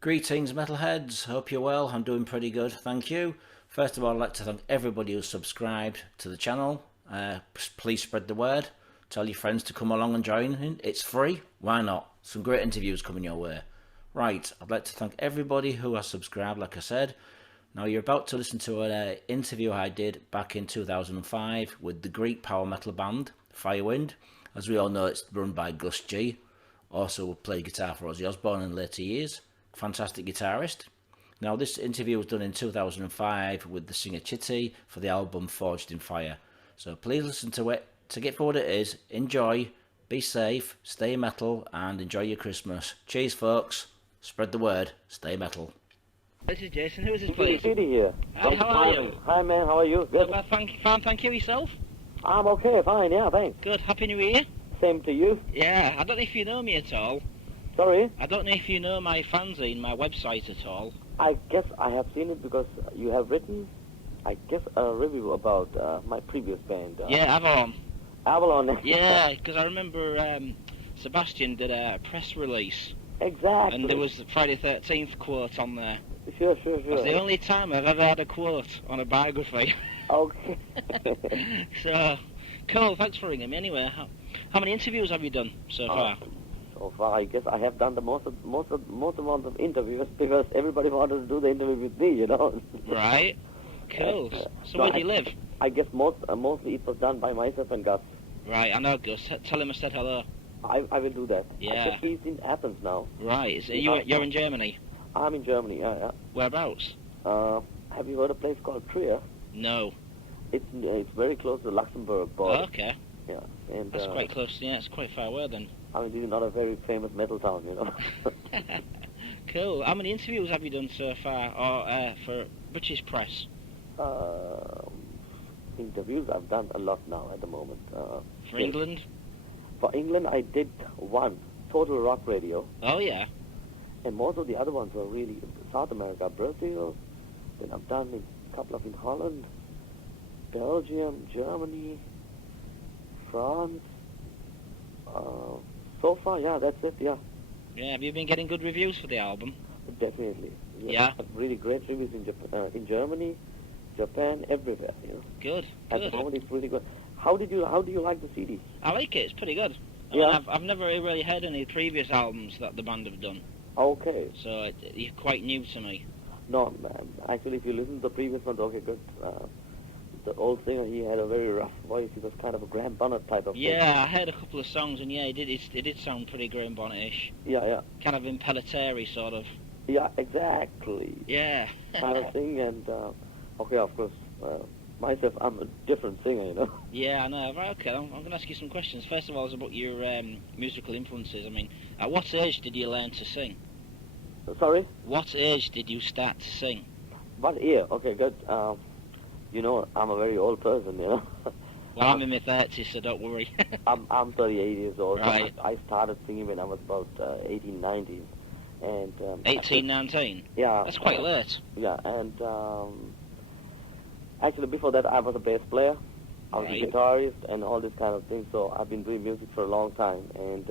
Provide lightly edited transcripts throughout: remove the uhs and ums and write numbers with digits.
Greetings, metalheads. Hope you're well. I'm doing pretty good, thank you. First of all, I'd like to thank everybody who's subscribed to the channel. Please spread the word. Tell your friends to come along and join in. It's free. Why not? Some great interviews coming your way. Right, I'd like to thank everybody who has subscribed, like I said. Now, you're about to listen to an interview I did back in 2005 with the Greek power metal band, Firewind. As we all know, it's run by Gus G. Also played guitar for Ozzy Osbourne in later years. Fantastic guitarist. Now, this interview was done in 2005 with the singer Chitty for the album Forged in Fire. So please listen to it, take it for what it is, enjoy, be safe, stay metal, and enjoy your Christmas. Cheers, folks. Spread the word. Stay metal. This is Jason. Who is this, please? City here. Hi, how are you? Hi, man. How are you? Good. Fine, thank you. Yourself? I'm okay. Fine. Yeah, thanks. Good. Happy New Year. Same to you. Yeah, I don't know if you know me at all. Sorry? I don't know if you know my fanzine, my website at all. I guess I have seen it because you have written, I guess, a review about my previous band. Yeah, Avalon. Avalon. Yeah, because I remember Sebastian did a press release. Exactly. And there was the Friday 13th quote on there. Sure. It's the only time I've ever had a quote on a biography. Okay. So, cool. Thanks for ringing me. Anyway, how many interviews have you done so far? So far, I guess I have done the most amount of interviews because everybody wanted to do the interview with me, you know. Right. Cool. So where do you live? I guess mostly it was done by myself and Gus. Right, I know Gus. Tell him I said hello. I will do that. Yeah. I think he's in Athens now. Right. You're in Germany? I'm in Germany, yeah. Whereabouts? Have you heard a place called Trier? No. It's very close to Luxembourg border. Oh, okay. Yeah. And That's quite close. Yeah, it's quite far away then. I mean, this is not a very famous metal town, you know. Cool. How many interviews have you done so far, or for British press? Interviews, I've done a lot now at the moment. For England? For England, I did one, Total Rock Radio. Oh, yeah. And most of the other ones were really South America, Brazil. Then I've done a couple of in Holland, Belgium, Germany, France. So far, yeah, that's it, yeah. Yeah, have you been getting good reviews for the album? Definitely. Yeah. Really great reviews in Germany, Japan, everywhere, you know. Good. At the moment, it's really good. How do you like the CD? I like it. It's pretty good. Yeah. I've never really heard any previous albums that the band have done. Okay. So you're quite new to me. No, actually, if you listen to the previous ones, okay, good. The old singer, he had a very rough voice. He was kind of a Graham Bonnet type of thing. Yeah, I heard a couple of songs, and yeah, it did sound pretty Graham Bonnet-ish. Yeah. Kind of impellitory, sort of. Yeah, exactly. Yeah. Kind of thing, and okay, of course, myself, I'm a different singer, you know. Yeah, I know. Right, okay, I'm going to ask you some questions. First of all, is about your musical influences. I mean, at what age did you learn to sing? Sorry? What age did you start to sing? What year? Okay, good. You know, I'm a very old person, you know. Well, I'm in my 30s, so don't worry. I'm 38 years old. Right. I started singing when I was about 18, 19. And, 18, 19? Yeah. That's quite late. Yeah, and actually before that I was a bass player. I was Right. a guitarist and all this kind of thing. So I've been doing music for a long time. And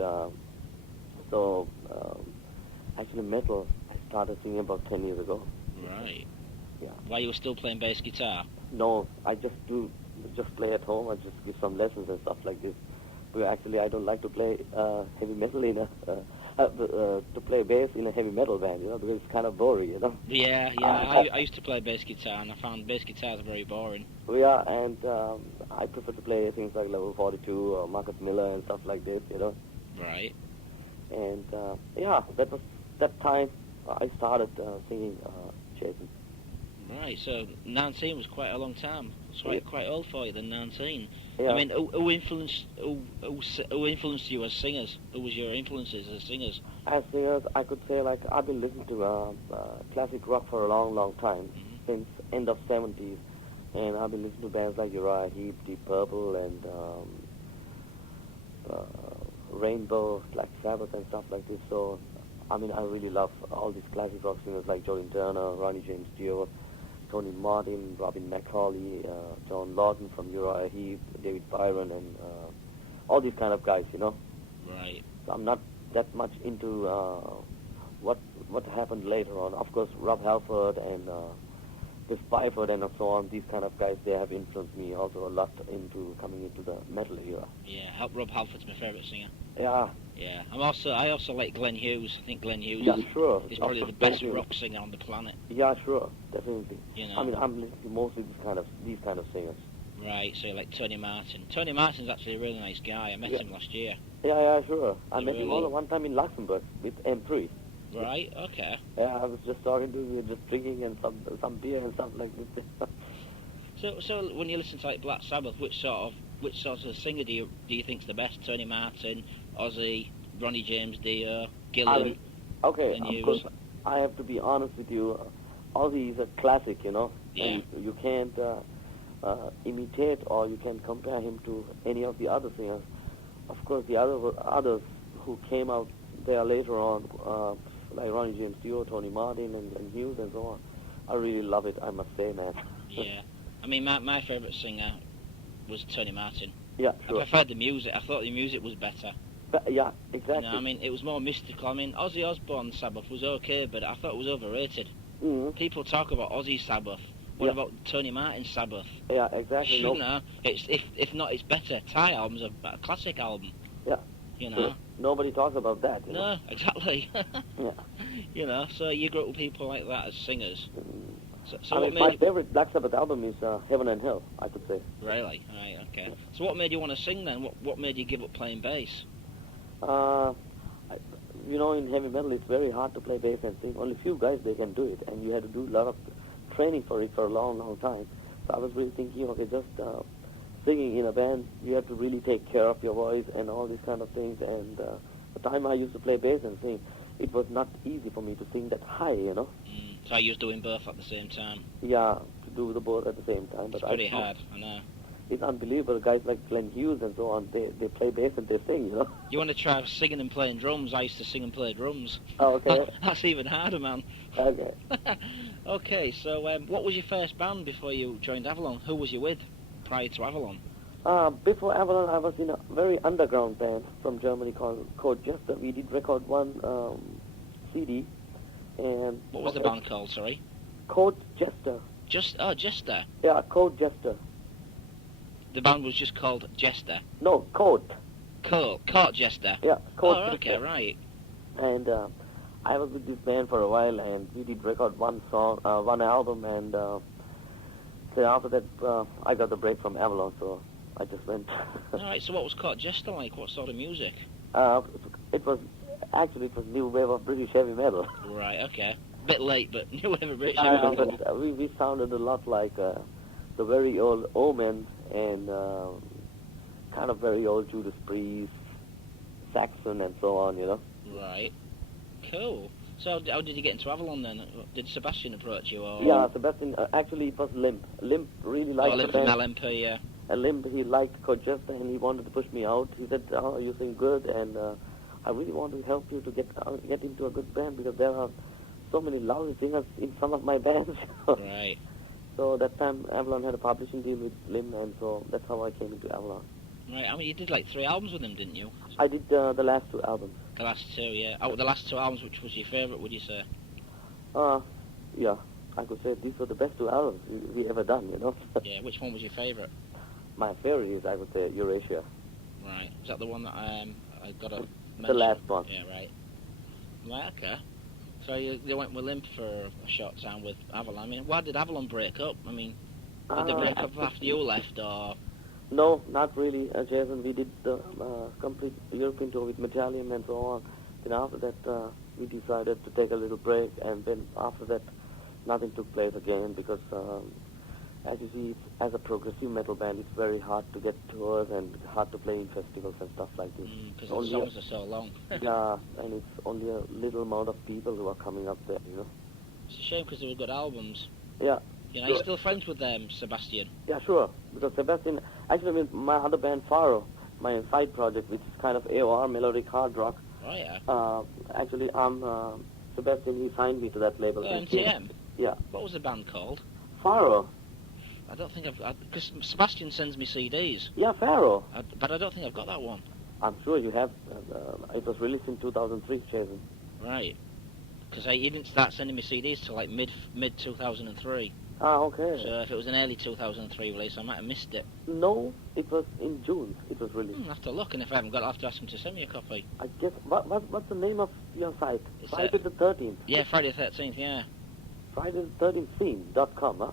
actually metal, I started singing about 10 years ago. Right. Yeah. While you were still playing bass guitar? No, I just play at home. I just give some lessons and stuff like this. But actually, I don't like to play heavy metal to play bass in a heavy metal band, you know, because it's kind of boring, you know. Yeah. I used to play bass guitar, and I found bass guitars very boring. Yeah, and I prefer to play things like Level 42 or Marcus Miller and stuff like this, you know. Right. And yeah, that was that time I started singing Jason. Right, so 19 was quite a long time. It's quite old for you, then 19. Yeah. I mean, who influenced you as singers? Who was your influences as singers? As singers, I could say, like, I've been listening to classic rock for a long, long time, since end of 70s. And I've been listening to bands like Uriah Heep, Deep Purple, and Rainbow, Black Sabbath, and stuff like this. So, I mean, I really love all these classic rock singers like Jordan Turner, Ronnie James Dio, Tony Martin, Robin McCauley, John Lawton from Uriah Heep, David Byron, and all these kind of guys, you know. Right. So I'm not that much into what happened later on. Of course, Rob Halford and this Byford and so on, these kind of guys, they have influenced me also a lot into coming into the metal era. Yeah, Rob Halford's my favourite singer. Yeah. Yeah, I also like Glenn Hughes. I think Glenn Hughes is probably the best rock singer on the planet. Yeah, sure, definitely. You know. I mean, I'm listening to mostly these kind of singers. Right, so like Tony Martin. Tony Martin's actually a really nice guy. I met him last year. Yeah, sure. I met him really? all one time in Luxembourg with M3. Right, okay. Yeah, I was just talking to him, just drinking and some beer and stuff like this. So when you listen to like Black Sabbath, which sort of singer do you think's the best? Tony Martin, Ozzy, Ronnie James Dio, Gillan? Okay, of course, I have to be honest with you. Ozzy is a classic, you know. Yeah. And you can't imitate or you can compare him to any of the other singers. Of course, the others who came out there later on, like Ronnie James Dio, Tony Martin, and Hughes and so on. I really love it, I must say, man. Yeah. I mean, my favourite singer was Tony Martin. Yeah, sure. I preferred the music. I thought the music was better. Yeah, exactly. You know, I mean, it was more mystical. I mean, Ozzy Osbourne's Sabbath was okay, but I thought it was overrated. Mm-hmm. People talk about Ozzy's Sabbath. What about Tony Martin's Sabbath? Yeah, exactly. You know, it's if not, it's better. Thai album's a classic album. Yeah. You know. Sure. Nobody talks about that. You know? No, exactly. Yeah. You know, so you grew up with people like that as singers. So I what mean, my made favorite Black Sabbath album is Heaven and Hell, I could say. Really? Right, okay. So what made you want to sing then? What made you give up playing bass? You know, in heavy metal, it's very hard to play bass and sing. Only few guys, they can do it, and you had to do a lot of training for it for a long, long time. So I was really thinking, okay, just singing in a band, you have to really take care of your voice and all these kind of things. And the time I used to play bass and sing, it was not easy for me to sing that high, you know. So you was doing both at the same time? Yeah, to do the both at the same time. But it's pretty hard, I know. It's unbelievable. Guys like Glenn Hughes and so on, they play bass and they sing, you know. You want to try singing and playing drums? I used to sing and play drums. Oh, okay. That's even harder, man. Okay. Okay, so what was your first band before you joined Avalon? Who was you with prior to Avalon? Before Avalon, I was in a very underground band from Germany called Code Jester. We did record one CD. And what was the band called, sorry? Code Jester. Jester? Yeah, Code Jester. The band was just called Jester? No, Code. Court Jester? Yeah, Code Jester. Okay, right. And I was with this band for a while, and we did record one album, and so after that, I got the break from Avalon, so I just went. Alright, so what was Court Jester like? What sort of music? It was new wave of British heavy metal. Right, okay. Bit late, but new wave of British heavy metal. But we sounded a lot like the very old Omen and kind of very old Judas Priest, Saxon, and so on, you know. Right. Cool. So how did you get into Avalon then? Did Sebastian approach you? Or? Yeah, Sebastian, actually it was Limp. Limp really liked Limp the band. from LMP, yeah. And Limp, he liked Colchester and he wanted to push me out. He said, oh, you sing good, and I really want to help you to get into a good band because there are so many lousy singers in some of my bands. Right. So that time Avalon had a publishing deal with Lim, and so that's how I came into Avalon. Right, I mean you did like 3 albums with them, didn't you? I did the last 2 albums. The last 2, yeah. Oh, the last 2 albums, which was your favourite, would you say? Yeah, I could say these were the best 2 albums we ever done, you know. Yeah, which one was your favourite? My favorite is, I would say, Eurasia. Right, is that the one that I got to mention? The last one. Yeah, right. Right, okay. So you went with Limp for a short time with Avalon. I mean, why did Avalon break up? I mean, did they break up after you left, or...? No, not really, Jason. We did the complete European tour with Metallium and so on. Then after that, we decided to take a little break, and then after that, nothing took place again because, as you see, as a progressive metal band, it's very hard to get tours and hard to play in festivals and stuff like this. Because the songs are so long. Yeah, and it's only a little amount of people who are coming up there, you know. It's a shame because they were good albums. Yeah. You know, you're still friends with them, Sebastian? Yeah, sure. Because Sebastian, actually with my other band, Faro, my side project, which is kind of AOR, melodic hard rock. Oh, yeah. Actually, Sebastian, he signed me to that label. MTM? Yeah. What was the band called? Faro. I don't think because Sebastian sends me CDs. Yeah, Faro. But I don't think I've got that one. I'm sure you have. It was released in 2003, Jason. Right. Because he didn't start sending me CDs till like mid 2003. Okay. So if it was an early 2003 release, I might have missed it. No, it was in June. It was released. I'll have to look, and if I haven't got it, I'll have to ask him to send me a copy. I guess. What's the name of your site? It's, Friday the 13th. Yeah, Friday the 13th, yeah. Friday the 13th scene.com, huh?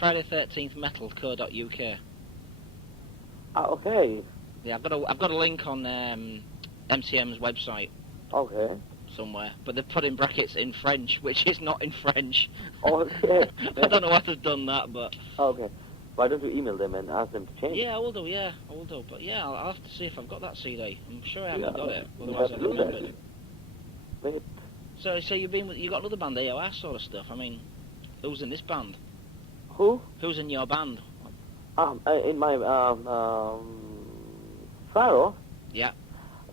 Friday the 13th metal.co.uk. Okay. Yeah, I've got a link on MCM's website Okay. somewhere, but they've put in brackets in French, which is not in French. Okay. I don't know why they've done that, but Okay. Why don't you email them and ask them to change? yeah, I will do. Yeah, I will do. But yeah, I'll have to see if I've got that CD. I'm sure I haven't Yeah. got it. You Otherwise, have I'd to do that. remembered. Wait. So you got another band, AOR sort of stuff. I mean, who's in this band? Who? Who's in your band? In my Pharaoh. Yeah.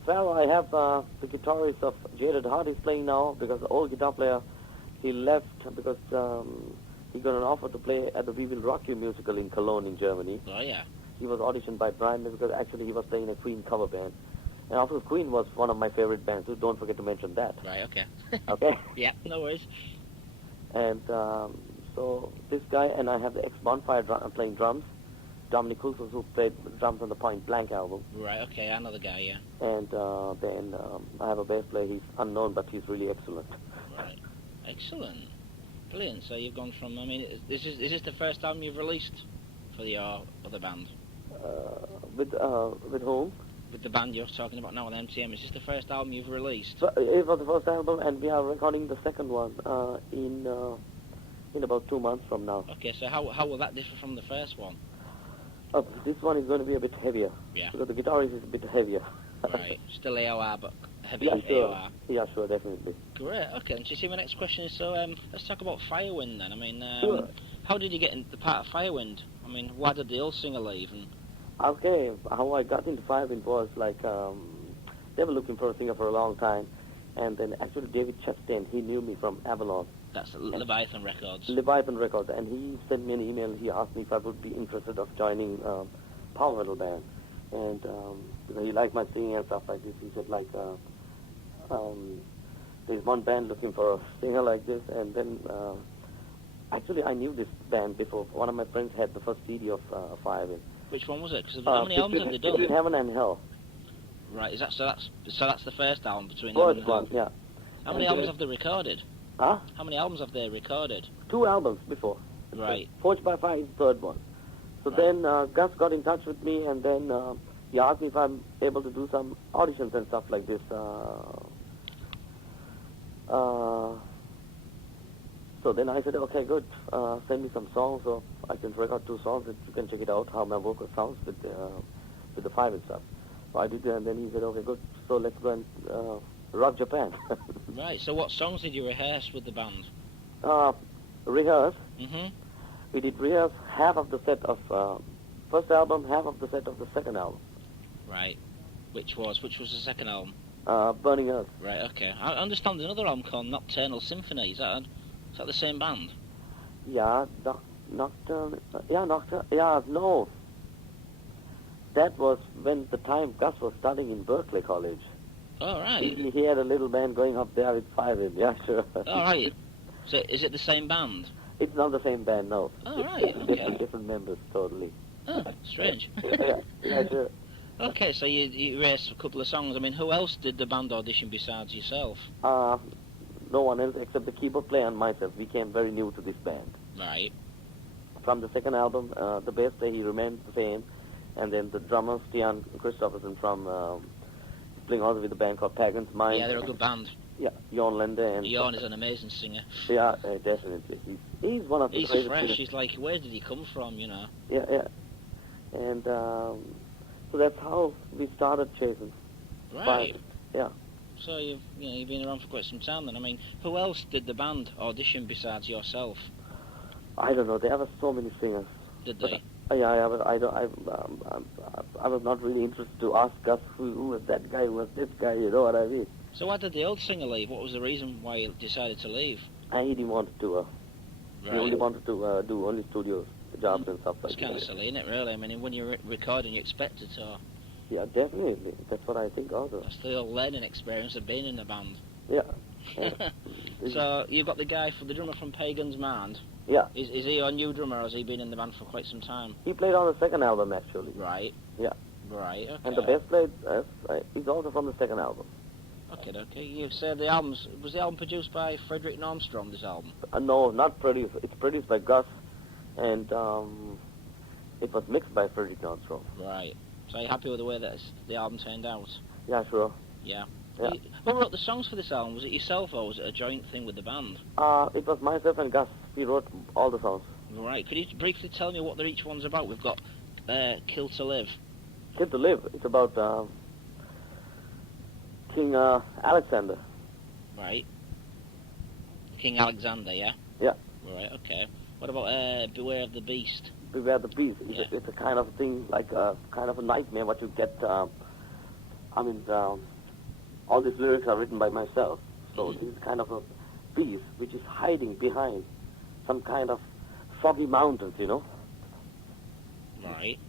Pharaoh, I have the guitarist of Jared Hart is playing now because the old guitar player, he left because he got an offer to play at the We Will Rock You musical in Cologne in Germany. Oh yeah. He was auditioned by Brian May because actually he was playing a Queen cover band. And of course Queen was one of my favorite bands, so don't forget to mention that. Right. Okay. Okay? Yeah. No worries. And so this guy, and I have the ex-Bonfire playing drums, Dominic Coulson, who played drums on the Point Blank album. Right. Okay. I know the guy. Yeah. And then I have a bass player, he's unknown, but he's really excellent. Right. Excellent. Brilliant. So you've gone from. I mean, is this the first album you've released for your other band? With whom? With the band you're talking about now on MCM, is this the first album you've released? So it was the first album, and we are recording the second one in about 2 months from now. Okay, so how will that differ from the first one? This one is going to be a bit heavier. Yeah. Because the guitar is a bit heavier. Right. Still AOR, but heavy Yeah, sure. AOR. Yeah, sure, definitely. Great. Okay. And so you see, my next question is let's talk about Firewind then. I mean, Sure. how did you get into the part of Firewind? I mean, why did the old singer leave? And Okay, how I got into Firewind was like, they were looking for a singer for a long time, and then actually David Chastain, he knew me from Avalon, that's Leviathan Records. Leviathan Records, and he sent me an email, he asked me if I would be interested of joining power metal band, and because he liked my singing and stuff like this, he said like, there's one band looking for a singer like this, and then actually I knew this band before. One of my friends had the first CD of Firewind. Which one was it? Because how many albums have they done? Between Heaven and Hell. Right. Is that so? That's the first album between. First one, yeah. How many albums have they recorded? Huh? How many albums have they recorded? 2 albums before. Right. Forged by Fire is the third one. So Right. then Gus got in touch with me, and then he asked me if I'm able to do some auditions and stuff like this. So then I said, okay, good. Send me some songs, so I can record 2 songs, and you can check it out how my vocal sounds with the Fire and stuff. So I did that, and then he said, okay, good. So let's go and rock Japan. Right. So what songs did you rehearse with the band? Rehearse. Mhm. We did rehearse half of the set of first album, half of the set of the second album. Right. Which was the second album? Burning Earth. Right. Okay. I understand another album called Nocturnal Symphony. Is that the same band? Yeah, Nocturne. Yeah, Nocturne. Yeah, no. That was when the time Gus was studying in Berkeley College. Oh right. He had a little band going up there with Firewind. Yeah, sure. Oh right. So is it the same band? It's not the same band, no. Oh right. Okay. Different members, totally. Oh, strange. Yeah, sure. Okay, so you rehearsed a couple of songs. I mean, who else did the band audition besides yourself? No one else except the keyboard player and myself. We came very new to this band. Right. From the second album, the bass player, he remained the same, and then the drummer, Stian Christopherson from playing also with the band called Pagan's Mind. Yeah, they're a good band. Yeah, Jon Lende and... Jon is an amazing singer. Yeah, definitely. He's one of the He's greatest fresh. singers. He's like, where did he come from, you know? Yeah. And so that's how we started chasing. Right. Yeah. So you've been around for quite some time then. I mean, who else did the band audition besides yourself? I don't know. There were so many singers. Did But, they? yeah, but I don't. I was not really interested to ask us who was that guy, who was this guy. You know what I mean? So why did the old singer leave? What was the reason why he decided to leave? And he didn't want to tour. He only wanted to do only studio jobs and stuff like It's kind that. of silly, isn't it, really? I mean, when you're recording, you expect it to. Yeah, definitely. That's what I think also. That's the whole learning experience of being in a band. Yeah. So you've got the guy for the drummer from Pagan's Mind. Yeah. Is he a new drummer, or has he been in the band for quite some time? He played on the second album, actually. Right. Yeah. Right, okay. And the bass player is also from the second album. Okay. You said was the album produced by Frederick Normstrom, this album? No, not produced. It's produced by Gus, and it was mixed by Frederick Nordstrom. Right. So you're happy with the way that the album turned out? Yeah, sure. Yeah. Yeah. Who wrote the songs for this album? Was it yourself, or was it a joint thing with the band? It was myself and Gus. We wrote all the songs. Right. Could you briefly tell me what each one's about? We've got Kill to Live. Kill to Live. It's about King Alexander. Right. King Alexander, yeah? Yeah. Right, okay. What about Beware of the Beast? Beware the Beast. Yeah. It's a kind of thing, like a kind of a nightmare what you get. All these lyrics are written by myself. So this is kind of a beast which is hiding behind some kind of foggy mountains, you know? Right.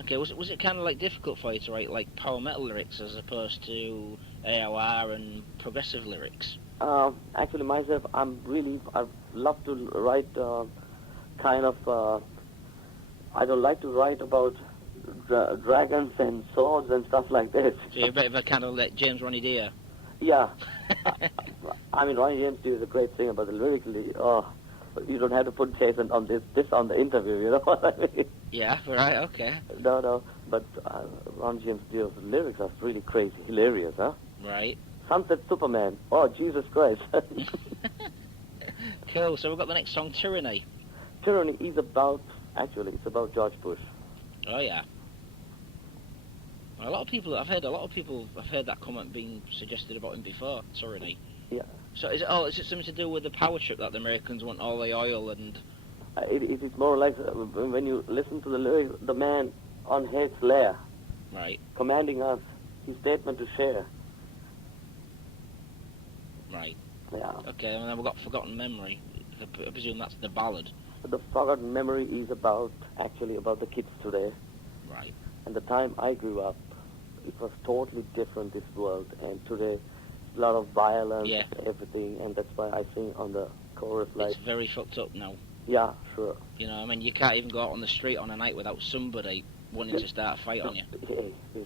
Okay, was it kind of like difficult for you to write like power metal lyrics as opposed to AOR and progressive lyrics? Actually, myself, I love to write kind of. I don't like to write about dragons and swords and stuff like this. So you're a bit of a kind of like James Ronnie Deere. Yeah. Ronnie James Dio is a great singer, but lyrically, you don't have to put Jason on this on the interview, you know what I mean? Yeah, right, okay. No, but Ron James Dio's lyrics are really crazy, hilarious, huh? Right. Sunset Superman. Oh, Jesus Christ. Cool, so we've got the next song, Tyranny. Tyranny is about, actually, it's about George Bush. Oh, yeah. I've heard that comment being suggested about him before, Tyranny. Yeah. So is it something to do with the power trip that the Americans want all the oil and... It is more like when you listen to the lyrics, the man on Hate's lair, Right. commanding us his statement to share. Right. Yeah. Okay, and then we've got Forgotten Memory. I presume that's the ballad. The Forgotten Memory is actually about the kids today. Right. And the time I grew up, it was totally different, this world. And today, a lot of violence, Yeah. everything. And that's why I sing on the chorus like, It's very fucked up now. yeah, sure. You know, I mean, you can't even go out on the street on a night without somebody wanting to start a fight on you.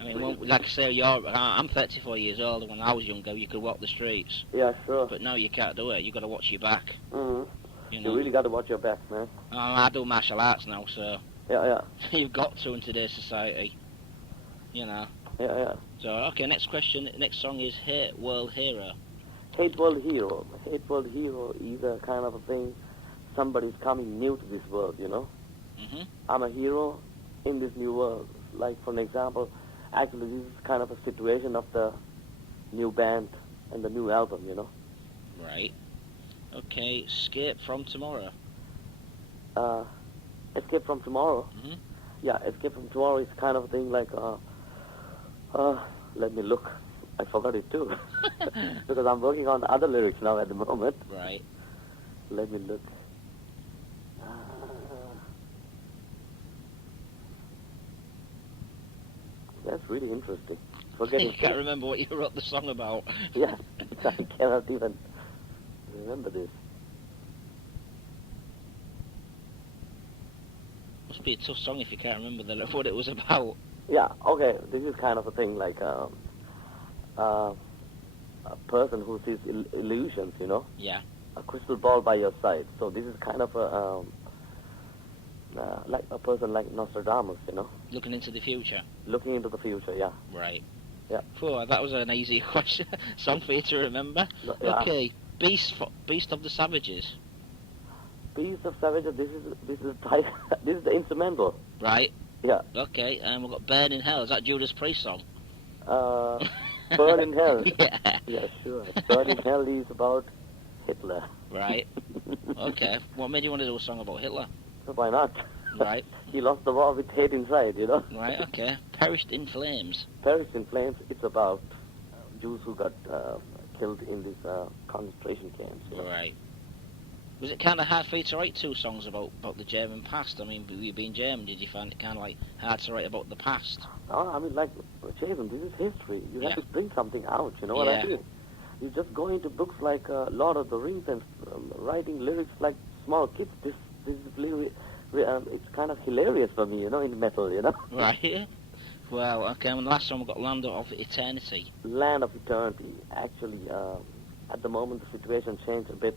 I mean, like I say, I'm 34 years old, and when I was younger, you could walk the streets. Yeah, sure. But now you can't do it. You've got to watch your back. Mm-hmm. You know? You really got to watch your back, man. I do martial arts now, so Yeah. you've got to in today's society. You know. Yeah. So, okay, next question. Next song is Hate World Hero. Hate World Hero. Hate World Hero is a kind of a thing. Somebody's coming new to this world, you know. Mm-hmm. I'm a hero in this new world. Like, for an example, actually, this is kind of a situation of the new band and the new album, you know. Right. Okay, Escape from Tomorrow. Escape from Tomorrow. Mm-hmm. Yeah, Escape from Tomorrow is kind of a thing like, let me look. I forgot it too. Because I'm working on other lyrics now at the moment. Right. Let me look. That's really interesting. You can't remember what you wrote the song about. Yeah, I cannot even remember this. Must be a tough song if you can't remember what it was about. Yeah, okay, this is kind of a thing like a person who sees illusions, you know? Yeah. A crystal ball by your side. So this is kind of like a person like Nostradamus, you know? Looking into the future. Looking into the future, yeah. Right. Yeah. Cool, that was an easy question. Song for you to remember. Yeah. Okay, Beast of the Savages. Beast of Savages, this is the instrumental. Right. Yeah. Okay, and we've got Burn in Hell. Is that Judas Priest song? Burn in Hell. Yeah. Yeah, sure. Burn in Hell is about Hitler. Right. Okay. What made you want to do a song about Hitler? So why not? Right. He lost the war with hate inside, you know? Right, okay. Perished in Flames. Perished in Flames, it's about Jews who got killed in these concentration camps. You know? Right. Was it kind of hard for you to write two songs about the German past? I mean, you being German, did you find it kind of like hard to write about the past? No, I mean, like, Jason, this is history. You Yeah. have to bring something out, you know what I Yeah. mean? You just go into books like Lord of the Rings and writing lyrics like small kids. This is really, it's kind of hilarious for me, in metal, Right. Well, okay, and the last one we've got Land of Eternity. Land of Eternity. Actually, at the moment the situation changed a bit,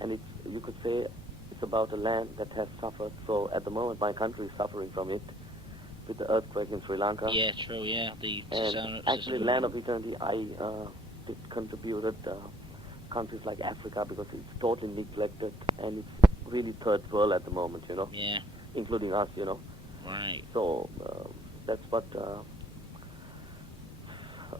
and you could say it's about a land that has suffered. So at the moment my country is suffering from it, with the earthquake in Sri Lanka. Yeah, true, yeah. And actually, Land of Eternity, I did contributed countries like Africa because it's totally neglected and it's really third world at the moment, Yeah, including us, right. So that's what,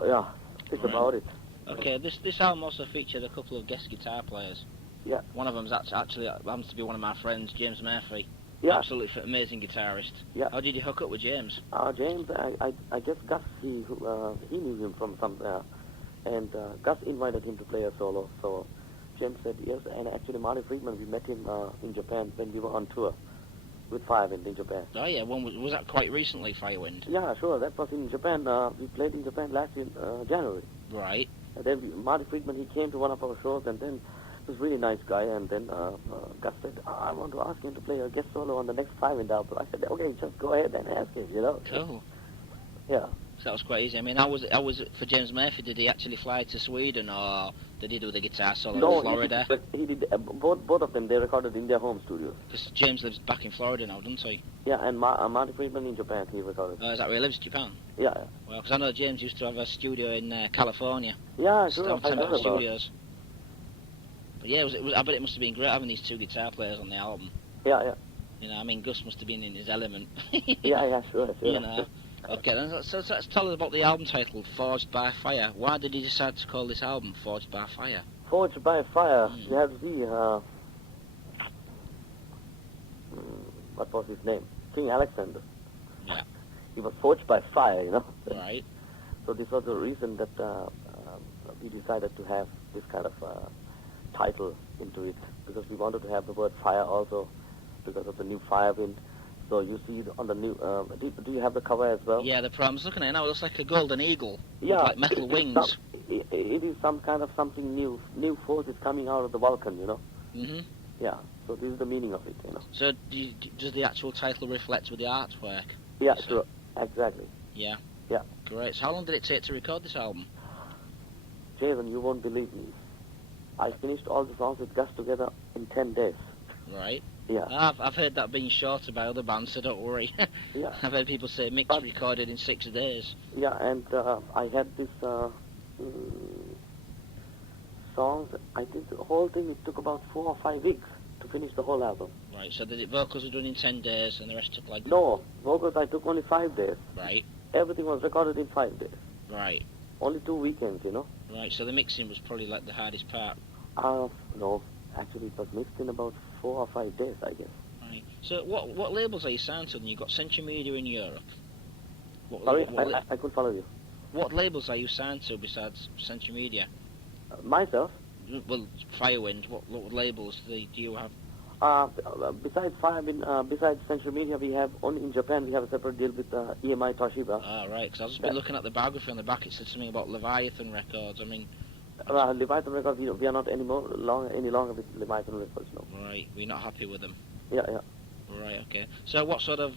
yeah, it's Right. about it. Okay, this album also featured a couple of guest guitar players. Yeah. One of them's actually happens to be one of my friends, James Murphy. Yeah. Absolutely amazing guitarist. Yeah. How did you hook up with James? James, I guess Gus, he knew him from somewhere, and Gus invited him to play a solo. So James said yes, and actually Marty Friedman, we met him in Japan when we were on tour with Firewind in Japan. Oh yeah, was that quite recently, Firewind? Yeah, sure, that was in Japan. We played in Japan last year, January. Right. And then Marty Friedman, he came to one of our shows, and then he was a really nice guy, and then Gus said, I want to ask him to play a guest solo on the next Firewind album. I said, okay, just go ahead and ask him, Cool. Yeah. So that was quite easy. I mean, how was it for James Murphy? Did he actually fly to Sweden, or did he do the guitar solo in Florida? He did both of them. They recorded in their home studios. Because James lives back in Florida now, doesn't he? Yeah, and Marty Friedman in Japan, he recorded. Oh, is that where he lives, Japan? Yeah. Well, because I know James used to have a studio in California. Yeah, sure. Temple Studios. But yeah, I bet it must have been great having these two guitar players on the album. Yeah. I mean, Gus must have been in his element. Yeah, sure. Okay, then, so let's tell us about the album title, Forged by Fire. Why did he decide to call this album Forged by Fire? Forged by Fire. You have to see, what was his name? King Alexander. Yeah. He was forged by fire, Right. So this was the reason that we decided to have this kind of title into it, because we wanted to have the word fire also, because of the new Firewind. So you see on the new, do you have the cover as well? Yeah, the I'm looking at it now. It looks like a golden eagle. Yeah. With like metal wings. It is some kind of something new. New force is coming out of the Vulcan, Mhm. Yeah. So this is the meaning of it, So does the actual title reflect with the artwork? Yeah, So- sure. Exactly. Yeah. Yeah. Great. So how long did it take to record this album? Jason, you won't believe me. I finished all the songs with Gus together in 10 days. Right. Yeah. I've heard that being shorter by other bands, so don't worry. Yeah. I've heard people say mix But- recorded in 6 days. Yeah, and I had this songs. I think the whole thing, it took about 4 or 5 weeks to finish the whole album. Right. So the vocals were done in 10 days, and the rest took like. No, vocals I took only 5 days. Right. Everything was recorded in 5 days. Right. Only 2 weekends, Right. So the mixing was probably like the hardest part. No, actually it was mixed in about 4 or 5 days, I guess. Right. So what labels are you signed to? Then you got Century Media in Europe. Sorry, I couldn't follow you. What labels are you signed to besides Century Media? Myself, Well, Firewind. What labels do you have? besides Firewind, besides Century Media, we have only in Japan we have a separate deal with EMI Toshiba. Ah, right. Because I've just been looking at the biography on the back. It said something about Leviathan Records. I mean, Leviathan Records, we are not any longer with Leviathan Records, no. right. We're not happy with them. Yeah. Right. Okay. So what sort of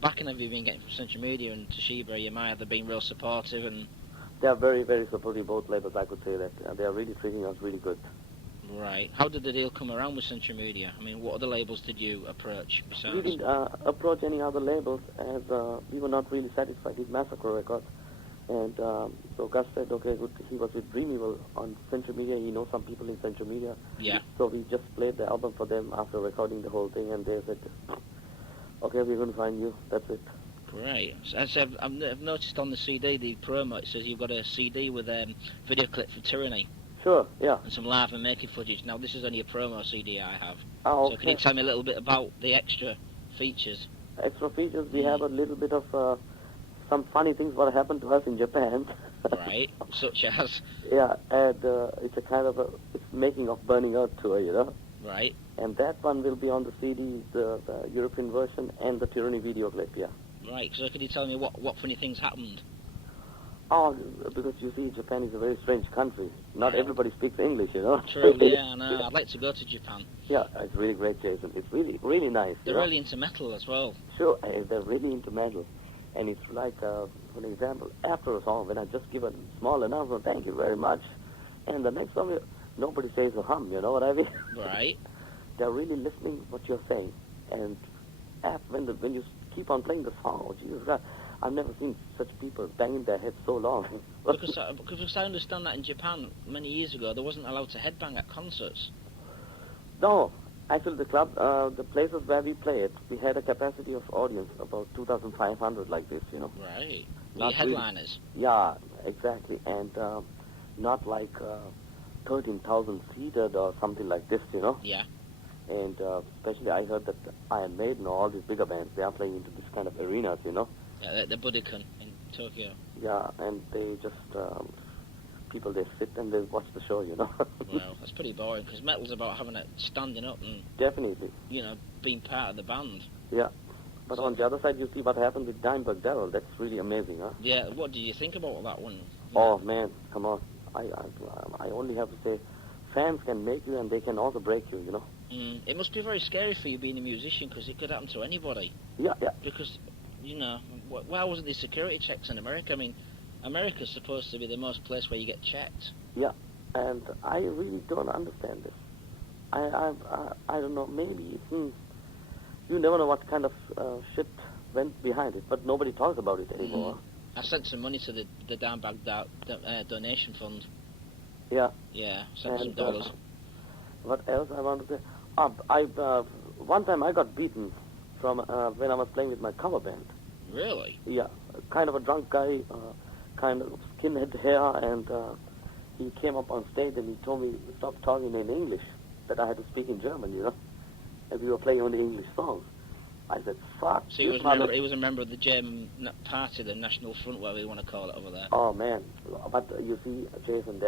backing have you been getting from Century Media and Toshiba? EMI, have they been real supportive and? They are very, very supportive, both labels, I could say that. They are really treating us really good. Right. How did the deal come around with Century Media? I mean, what other labels did you approach besides? We didn't approach any other labels as we were not really satisfied with Massacre Records. And so Gus said, okay, good. He was with Dream Evil on Century Media. He knows some people in Century Media. Yeah. So we just played the album for them after recording the whole thing, and they said, okay, we're going to find you. That's it. Right. So I've noticed on the CD, the promo, it says you've got a CD with video clip for Tyranny Sure, yeah. and some live and making footage. Now, this is only a promo CD I have. Oh, So can you tell me a little bit about the extra features? Extra features, we have a little bit of some funny things what happened to us in Japan. Right. Such as? Yeah, and it's a kind of it's making of Burning Earth tour, Right. And that one will be on the CD, the European version, and the Tyranny video clip, yeah. Right. So could you tell me what funny things happened? Oh, because you see, Japan is a very strange country. Not everybody speaks English, you know. True, yeah, I know. I'd like to go to Japan. Yeah, it's really great, Jason. It's really, really nice. They're really into metal as well. Sure, they're really into metal. And it's like, for example, after a song, when I just give a small announcement, thank you very much, and the next song, nobody says a hum, you know what I mean? Right. They're really listening what you're saying. And when you keep on playing the song, oh, Jesus Christ, I've never seen such people banging their heads so long. because I understand that in Japan, many years ago, they wasn't allowed to headbang at concerts. No, actually the club, the places where we played, we had a capacity of audience about 2,500 like this, you know. Right. Not The headliners. Really, yeah, exactly. And not like 13,000 seated or something like this, you know. Yeah. And especially I heard that Iron Maiden or all these bigger bands, they are playing into this kind of arenas, you know. Yeah, the Budokan in Tokyo. Yeah, and they just, people, they sit and they watch the show, you know. Well, that's pretty boring, because metal's about having it standing up and, Definitely. you know, being part of the band. Yeah. But on the other side, you see what happened with Dimebag Darrell. That's really amazing, huh? Yeah, what do you think about that one? Oh, man, come on. I only have to say, fans can make you and they can also break you, you know. It must be very scary for you being a musician, because it could happen to anybody. Yeah, yeah. Because, you know, why wasn't there security checks in America? I mean, America's supposed to be the most place where you get checked. Yeah, and I really don't understand this. I don't know, maybe, you never know what kind of shit went behind it, but nobody talks about it anymore. I sent some money to the Dimebag donation fund. Yeah. Yeah, sent some dollars. What else I want to say? One time I got beaten from when I was playing with my cover band. Really? Yeah, kind of a drunk guy, kind of skinhead hair, and he came up on stage and he told me to stop talking in English, that I had to speak in German, you know, and we were playing only English songs. I said, fuck. So he was a member of the German party, the National Front, whatever you want to call it over there. Oh, man. But you see, Jason,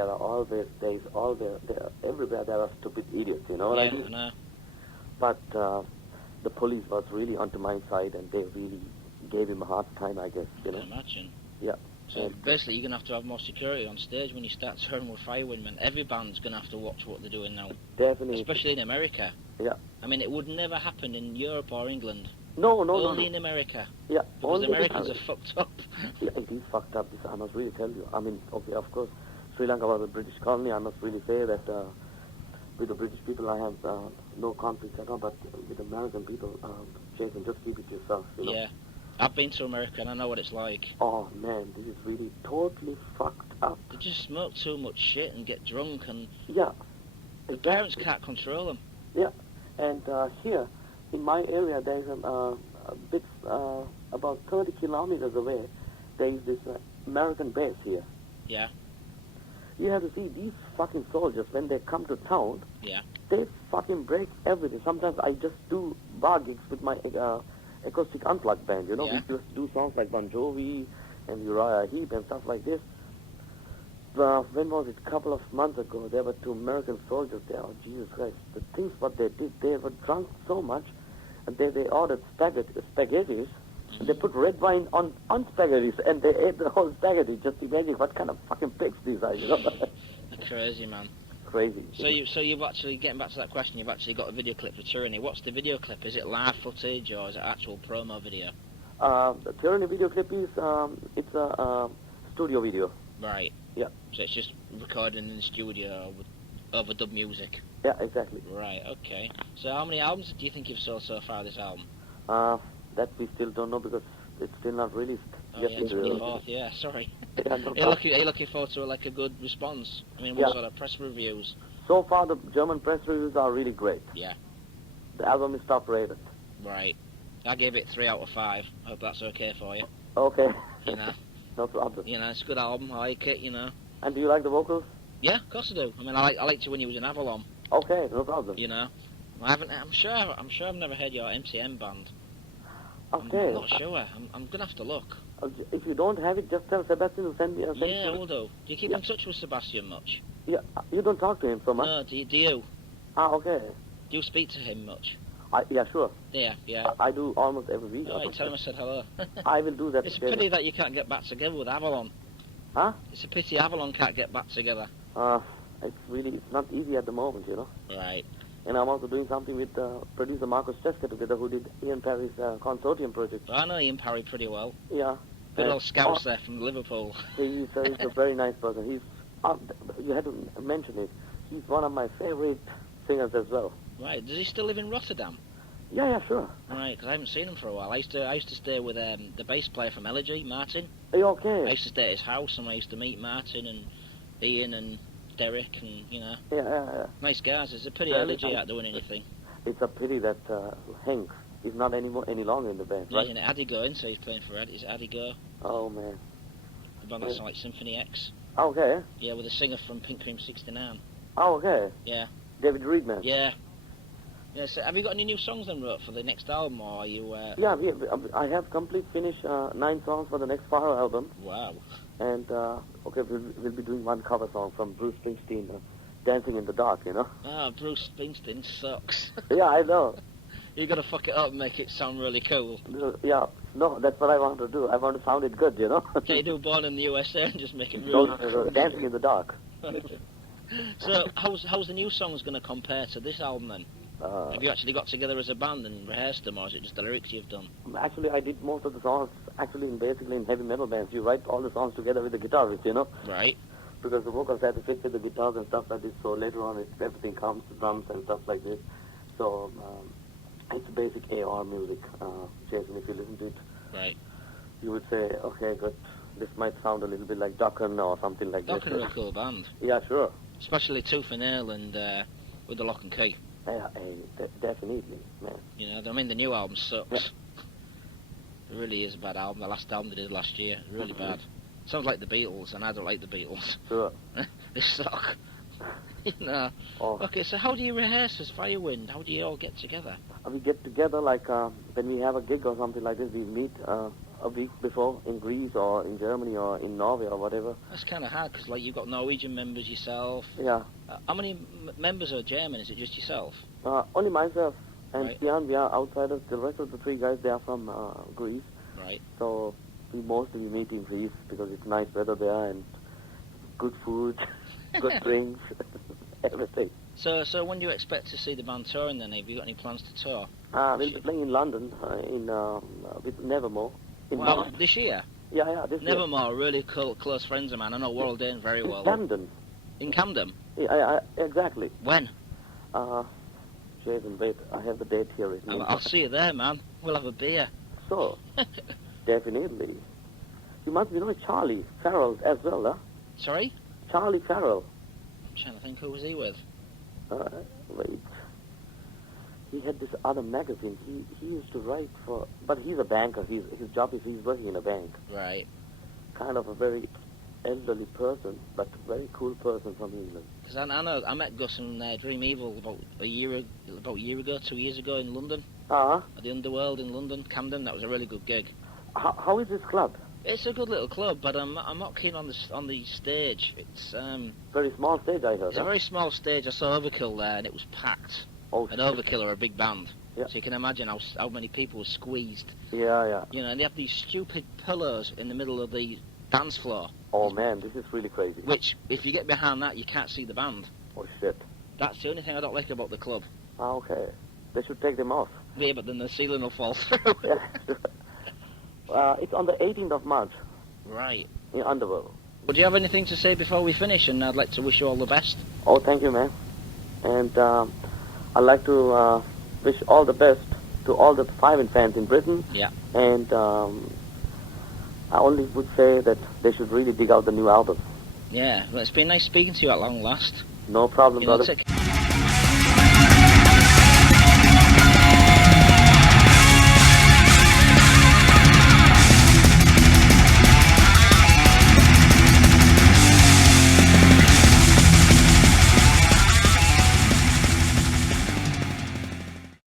everywhere there are stupid idiots, you know what I mean? I know. But the police was really onto my side, and they really gave him a hard time, I guess, you know? I can imagine. Yeah. So basically, you're going to have more security on stage when you start touring with Firewind, man. Every band's going to have to watch what they're doing now. Definitely. Especially in America. Yeah. I mean, it would never happen in Europe or England. No. Only in America. Yeah. Because Americans are fucked up. Yeah, it is fucked up. I must really tell you. I mean, okay, of course, Sri Lanka was a British colony. I must really say that with the British people, I have no conflict at all. But with American people, Jason, just keep it to yourself, you know? Yeah. I've been to America and I know what it's like. Oh, man, this is really totally fucked up. They just smoke too much shit and get drunk, and yeah, the parents can't control them. Yeah, and here, in my area, there's a bit, about 30 kilometers away, there is this American base here. Yeah. You have to see these fucking soldiers, when they come to town, Yeah. they fucking break everything. Sometimes I just do bar gigs with my acoustic unplugged band, you know. Yeah. We just do songs like Bon Jovi and Uriah Heep and stuff like this. When was it? A couple of months ago, there were two American soldiers there. Oh, Jesus Christ. The things what they did, they were drunk so much, and they ordered spaghettis, and they put red wine on spaghettis, and they ate the whole spaghetti. Just imagine what kind of fucking pigs these are, you know. They're crazy, man. Crazy. So you've actually, getting back to that question, you've actually got a video clip for Tyranny. What's the video clip? Is it live footage or is it actual promo video? The Tyranny video clip is, it's a studio video. Right. Yeah. So it's just recording in the studio with overdub music. Yeah, exactly. Right, okay. So how many albums do you think you've sold so far, this album? That we still don't know because it's still not released. Oh, yeah, 24th, yeah, sorry. Yeah, no Are you looking forward to a good response? I mean, what sort of press reviews? So far, the German press reviews are really great. Yeah. The album is top rated. Right. I gave it 3 out of 5. I hope that's okay for you. Okay. You know? No problem. You know, it's a good album. I like it, you know. And do you like the vocals? Yeah, of course I do. I mean, I liked it when you was in Avalon. Okay, no problem. You know. I'm sure I've never heard your MCM band. Okay. I'm not sure. I'm gonna have to look. If you don't have it, just tell Sebastian to send me a send Yeah, me. will do. Do you keep in touch with Sebastian much? Yeah, you don't talk to him so much. No, do you? Okay. Do you speak to him much? Yeah, sure. Yeah. I do almost every week. Oh, tell him I said hello. I will do that. It's a pity that you can't get back together with Avalon. Huh? It's a pity Avalon can't get back together. It's not easy at the moment, you know. Right. And I'm also doing something with producer Marcus Cheska together, who did Ian Parry's consortium project. I know Ian Parry pretty well. Yeah. Good old scouts there from Liverpool. He's a very nice person. You had to mention it. He's one of my favorite singers as well. Right. Does he still live in Rotterdam? Yeah, sure. Right, because I haven't seen him for a while. I used to stay with the bass player from Elegy, Martin. Are you okay? I used to stay at his house, and I used to meet Martin and Ian and Derek, and Yeah. nice guys. It's a pity Yeah, Elegy aren't doing anything. It's a pity that Hank is not any longer in the band, right? Yeah, Adigo, so he's playing for Is it Adigo? Oh man. The band that's like Symphony X. Okay. Yeah, with a singer from Pink Cream 69. Oh, okay. Yeah. David Reed, man. Yeah. Yeah, so have you got any new songs then wrote for the next album, or are you... Yeah, I have complete finished 9 songs for the next Fire album. Wow. And, we'll be doing one cover song from Bruce Springsteen, Dancing in the Dark, you know? Ah, Bruce Springsteen sucks. Yeah, I know. You gotta fuck it up and make it sound really cool. Yeah, no, that's what I want to do. I want to sound it good, you know? Can you do Born in the USA and just make it really... No, Dancing in the Dark. So, how's the new songs gonna compare to this album then? Have you actually got together as a band and rehearsed them, or is it just the lyrics you've done? Actually, I did most of the songs, basically in heavy metal bands. You write all the songs together with the guitarist, you know? Right. Because the vocals have to fit with the guitars and stuff like this, so later on everything comes to drums and stuff like this. So, it's basic AR music, Jason. If you listen to it, Right. you would say, okay, good, this might sound a little bit like Dokken or something like Dokken this. are a cool band. Yeah, sure. Especially Tooth and Nail and with the Lock and Key. Yeah, definitely, man. You know, I mean, the new album sucks. Yeah. It really is a bad album. The last album they did last year, really bad. Sounds like the Beatles, and I don't like the Beatles. Sure. They suck. You know. Oh. Okay, so how do you rehearse as Firewind? How do you all get together? We get together like when we have a gig or something like this. We meet a week before in Greece or in Germany or in Norway or whatever. That's kind of hard because, like, you've got Norwegian members yourself. Yeah. How many members are German? Is it just yourself? Only myself and Right. Stian. We are outsiders. The rest of the 3 guys, they are from Greece. Right. So we mostly meet in Greece because it's nice weather there and good food, good drinks, everything. So when do you expect to see the band touring then? Have you got any plans to tour? We'll be playing in London with Nevermore. In March. This year? Yeah, this year. Nevermore, really close friends of mine. I know Worrell Dane very well. Camden. In Camden? Yeah, exactly. When? Jason, wait, I have the date here. With me. I'll see you there, man. We'll have a beer. So, definitely. You must be knowing Charlie Farrell as well, huh? Sorry? Charlie Farrell. I'm trying to think, who was he with? Wait. He had this other magazine. He used to write for... But he's a banker. His job is he's working in a bank. Right. Kind of a very elderly person, but very cool person from England. Because I know, I met Gus and Dream Evil about a year ago, 2 years ago in London. Uh-huh. At the Underworld in London, Camden. That was a really good gig. How is this club? It's a good little club, but I'm not keen on the stage. It's Very small stage, I heard. It's a very small stage. I saw Overkill there, and it was packed. Oh, and Overkill are a big band, yeah. So you can imagine how many people were squeezed. Yeah. You know, and they have these stupid pillows in the middle of the dance floor. Oh man, this is really crazy. Which, if you get behind that, you can't see the band. Oh shit. That's the only thing I don't like about the club. Okay. They should take them off. Yeah, but then the ceiling will fall through. It's on the 18th of March. Right. In Underworld. Would you have anything to say before we finish? And I'd like to wish you all the best. Oh, thank you, man. And I'd like to wish all the best to all the Firewind fans in Britain. Yeah. And I only would say that they should really dig out the new album. Yeah, well, it's been nice speaking to you at long last. No problem, You know, brother. take